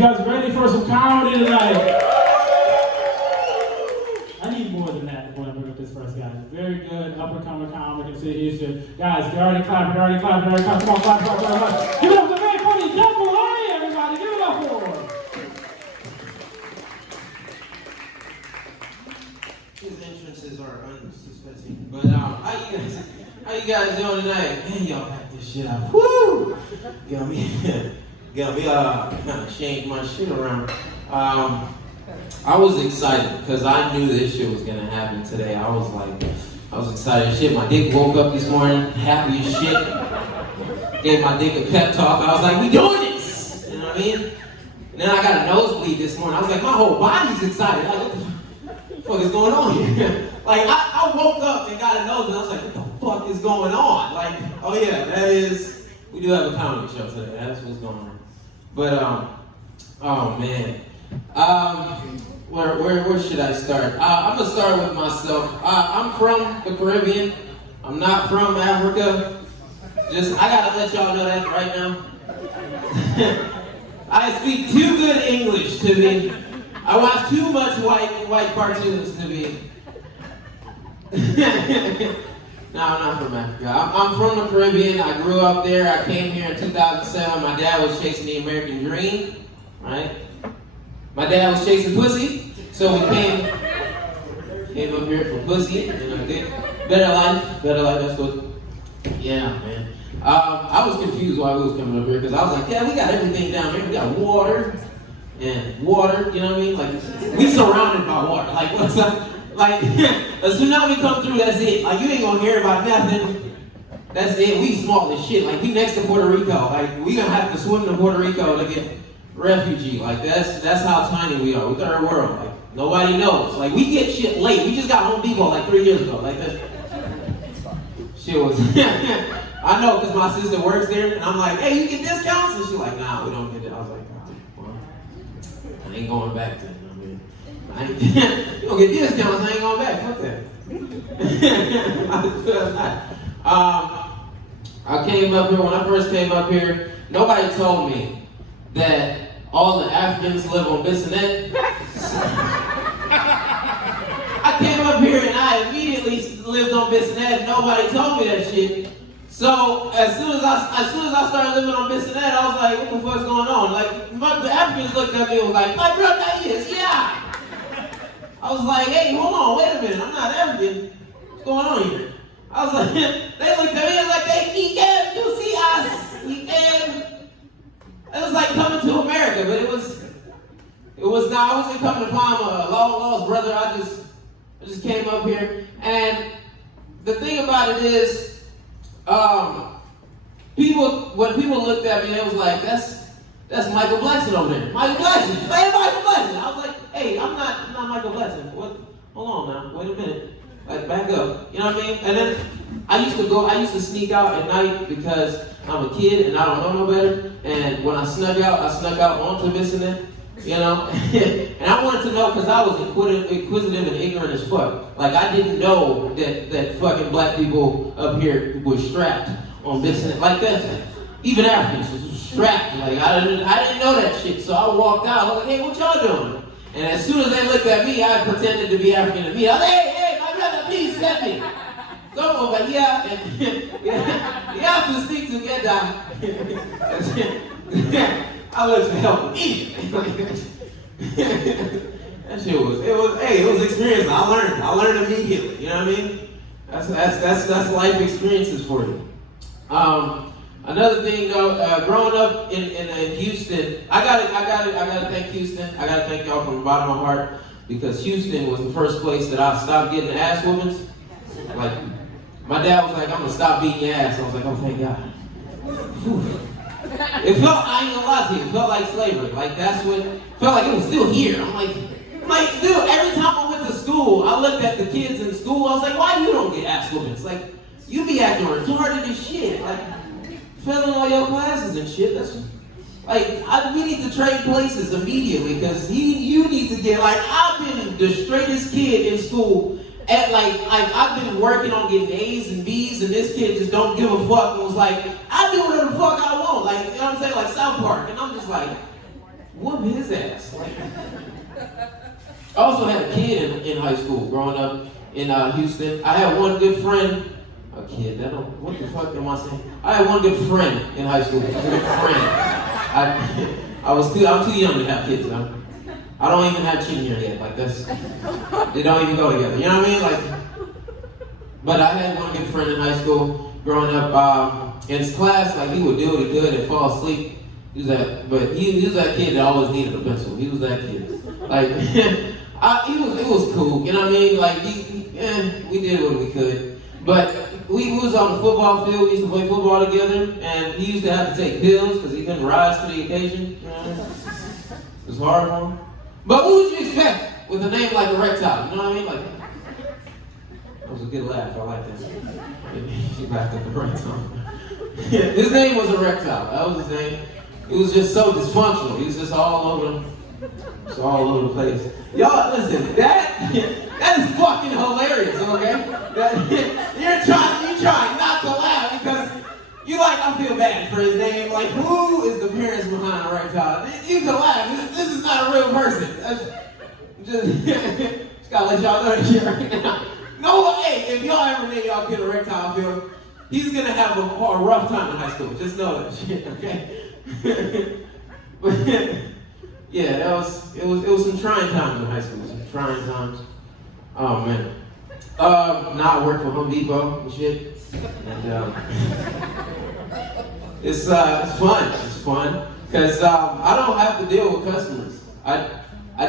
guys ready for some comedy tonight? I need more than that when I bring up this first guy. Very good, up-and-coming comic in City Houston. Guys, you're already clapping. Come on, clap. Give it up to the man funny, Jambalaya, everybody. Give it up for him. His entrances are unsuspecting. But how you guys doing tonight? Man, y'all got this shit out. Woo! Got me kind of changed my shit around. I was excited because I knew this shit was gonna happen today. I was excited as shit. My dick woke up this morning, happy as shit. Gave my dick a pep talk. I was like, we doing this! You know what I mean? And then I got a nosebleed this morning. I was like, my whole body's excited. Like, what the fuck is going on here? Like, I woke up and got a nosebleed. I was like, what the fuck is going on? Like, oh yeah, we do have a comedy show today. That's what's going on. But, oh man. Where should I start? I'm gonna start with myself. I'm from the Caribbean. I'm not from Africa. I gotta let y'all know that right now. I speak too good English to be. I watch too much white cartoons to be. No, I'm not from Africa. I'm from the Caribbean. I grew up there. I came here in 2007. My dad was chasing the American dream, right? My dad was chasing pussy, so we came up here for pussy, and I did better life, that's what, yeah, man. I was confused why we was coming up here, because I was like, yeah, we got everything down here. We got water, you know what I mean? Like, we surrounded by water. Like, what's up? Like, a tsunami come through, that's it. Like, you ain't gonna hear about nothing. That's it. We small as shit. Like, we next to Puerto Rico. Like, we gonna have to swim to Puerto Rico to get refugee. Like, that's how tiny we are. We're third world. Like, nobody knows. Like, we get shit late. We just got Home Depot like 3 years ago. Like, that shit was... I know, because my sister works there, and I'm like, hey, you get discounts? And she's like, nah, we don't get it. I was like, well, I ain't going back to it. You don't get discounts, I ain't going back. Fuck that. I came up here, when I first came up here, nobody told me that all the Africans live on Bissonnette. I came up here and I immediately lived on Bissonnette. Nobody told me that shit. So as soon as I started living on Bissonnette, I was like, what the fuck's going on? Like, the Africans looked at me and was like, my brother is, yeah. I was like, hey, hold on, wait a minute, I'm not African. What's going on here? I was like, they looked at me and like, he came to see us. He came. It was like coming to America, but it was not. I wasn't coming to find a long lost brother. I just came up here, and the thing about it is, when people looked at me, they was like, that's Michael Blackson over there. Michael Blackson. Hey, Michael Blackson. I was like, hey, I'm not Michael Blackson. What? Hold on now. Wait a minute. Like, back up. You know what I mean? And then I used to sneak out at night because I'm a kid and I don't know no better. And when I snuck out onto Bissonnette, you know? And I wanted to know because I was inquisitive and ignorant as fuck. Like, I didn't know that fucking black people up here were strapped on Bissonnette. Like that. Even Africans was strapped. Like, I didn't know that shit. So I walked out. I was like, hey, what y'all doing? And as soon as they looked at me, I pretended to be African to me. I was like, hey, my brother, please step me. Someone was like, yeah, you have to stick together. I was to help immediately. That shit it was experience. I learned immediately. You know what I mean? That's life experiences for you. Another thing though, growing up in Houston, I gotta thank Houston. I gotta thank y'all from the bottom of my heart because Houston was the first place that I stopped getting ass whoopings. Like, my dad was like, I'm gonna stop beating your ass. I was like, oh, thank God. Whew. It felt, I ain't gonna lie to you, it felt like slavery. Like, felt like it was still here. I'm like, dude, every time I went to school, I looked at the kids in school, I was like, why you don't get ass whoopings? Like, you be acting retarded as shit. Like, failing all your classes and shit. That's like, we need to trade places immediately because you need to get, like, I've been the straightest kid in school. At I've been working on getting A's and B's, and this kid just don't give a fuck and was like, I do whatever the fuck I want. Like, you know what I'm saying? Like South Park. And I'm just like, whoop his ass. Like, I also had a kid in high school growing up in Houston. I had one good friend. A kid, what the fuck am I saying? I had one good friend in high school. A good friend. I'm too young to have kids. I don't even have chin hair yet. Like they don't even go together. You know what I mean? Like, but I had one good friend in high school growing up. In his class, like he would do what he could and fall asleep. He was that kid that always needed a pencil. He was that kid. Like, it was cool. You know what I mean? Like, we did what we could. But we was on the football field. We used to play football together, and he used to have to take pills because he couldn't rise to the occasion. You know? It was hard for him. But what would you expect with a name like Erectile? You know what I mean? Like, that was a good laugh. I like that. She laughed at the right time. His name was Erectile. That was his name. It was just so dysfunctional. He was just all over the place. Y'all, listen, that is fucking hilarious, okay? You're trying not to laugh because I feel bad for his name. Like, who is the parents behind Erectile? You can laugh. This is not a real person. Just gotta let y'all know that shit right now. No, hey, if y'all ever name y'all kid Erectile Field, he's gonna have a rough time in high school. Just know that shit, okay? But yeah, it was some trying times in high school. Some trying times. Oh man. Now I work for Home Depot and shit. And it's fun. It's fun. Because I don't have to deal with customers. I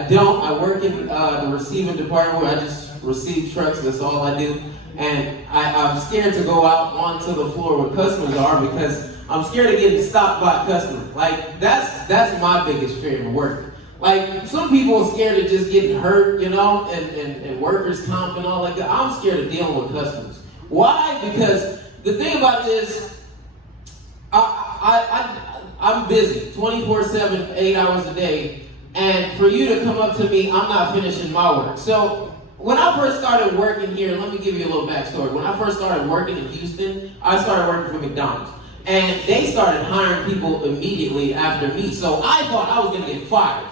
don't. I work in the receiving department where I just receive trucks. That's all I do. And I'm scared to go out onto the floor where customers are because I'm scared of getting stopped by a customer. Like, that's my biggest fear in work. Like, some people are scared of just getting hurt, you know, and workers' comp and all like that. I'm scared of dealing with customers. Why? Because the thing about it is, I'm busy 24/7, 8 hours a day. And for you to come up to me, I'm not finishing my work. So, when I first started working here, let me give you a little backstory. When I first started working in Houston, I started working for McDonald's. And they started hiring people immediately after me. So I thought I was going to get fired.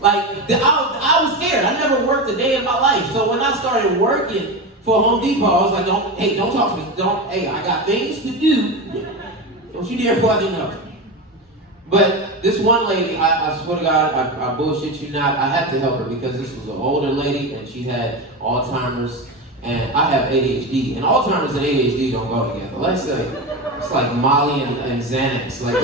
Like, I was scared. I never worked a day in my life. So when I started working for Home Depot, I was like, don't talk to me. I got things to do. Don't you dare fucking up. But this one lady, I swear to God, I bullshit you not, I had to help her because this was an older lady and she had Alzheimer's and I have ADHD. And Alzheimer's and ADHD don't go together. Let's say it's like Molly and Xanax. Like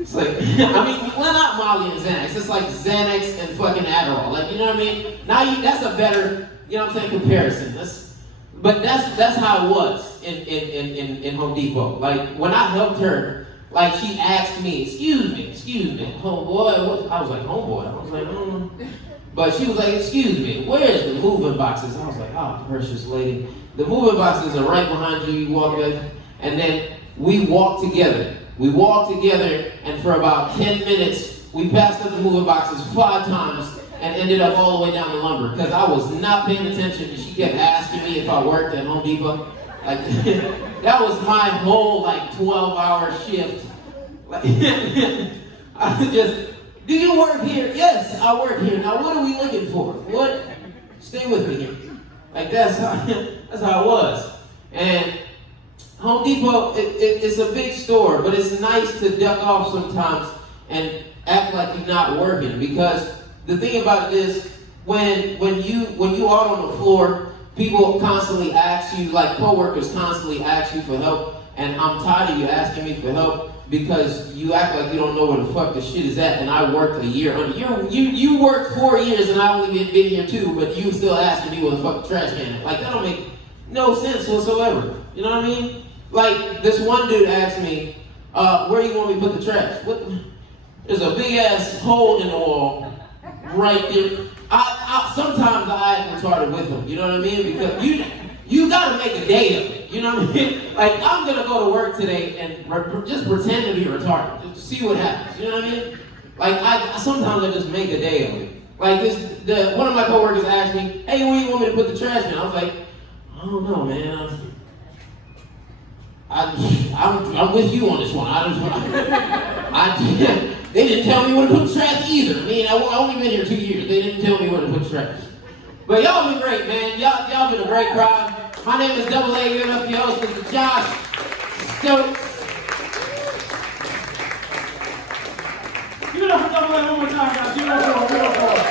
it's like, I mean, well, not Molly and Xanax. It's like Xanax and fucking Adderall. Like, you know what I mean? Now that's a better, you know what I'm saying, comparison. But that's how it was in Home Depot. Like, when I helped her, like, she asked me, excuse me, homeboy. I was like, homeboy? I was like, But she was like, excuse me, where's the moving boxes? I was like, oh, precious lady. The moving boxes are right behind you. You walk in, and then we walked together. And for about 10 minutes, we passed up the moving boxes 5 times and ended up all the way down to lumber because I was not paying attention and she kept asking me if I worked at Home Depot. Like, that was my whole, like, 12-hour shift. Like, I just, do you work here? Yes, I work here. Now, what are we looking for? What? Stay with me here. Like, that's how it was. And Home Depot, it's a big store, but it's nice to duck off sometimes and act like you're not working because the thing about it is when you out on the floor, people constantly ask you, like coworkers constantly ask you for help, and I'm tired of you asking me for help because you act like you don't know where the fuck the shit is at, and I worked a year. You worked 4 years and I only been here 2, but you still asking me where the fuck the trash can is. Like, that don't make no sense whatsoever. You know what I mean? Like, this one dude asked me, where you want me to put the trash? There's a big ass hole in the wall right there. Sometimes I act retarded with him, you know what I mean? Because you gotta make a day of it, you know what I mean? Like, I'm gonna go to work today and just pretend to be retarded, just to see what happens, you know what I mean? Like, sometimes I just make a day of it. Like, one of my coworkers asked me, hey, where you want me to put the trash in? I was like, I don't know, man. I'm with you on this one. They didn't tell me where to put trash either. I mean, I only been here 2 years. They didn't tell me where to put trash. But y'all been great, man. Y'all been a great crowd. My name is Double A. Giving up your host, Mr. Josh Stokes. Give it up for Double A one more time, guys. Give it up for him. Give it up for him.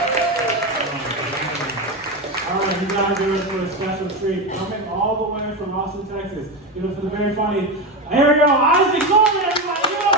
All right, you guys are in for a special treat. Coming all the way from Austin, Texas. Give it for the very funny Ariel Isaac Norman, everybody. Give it up.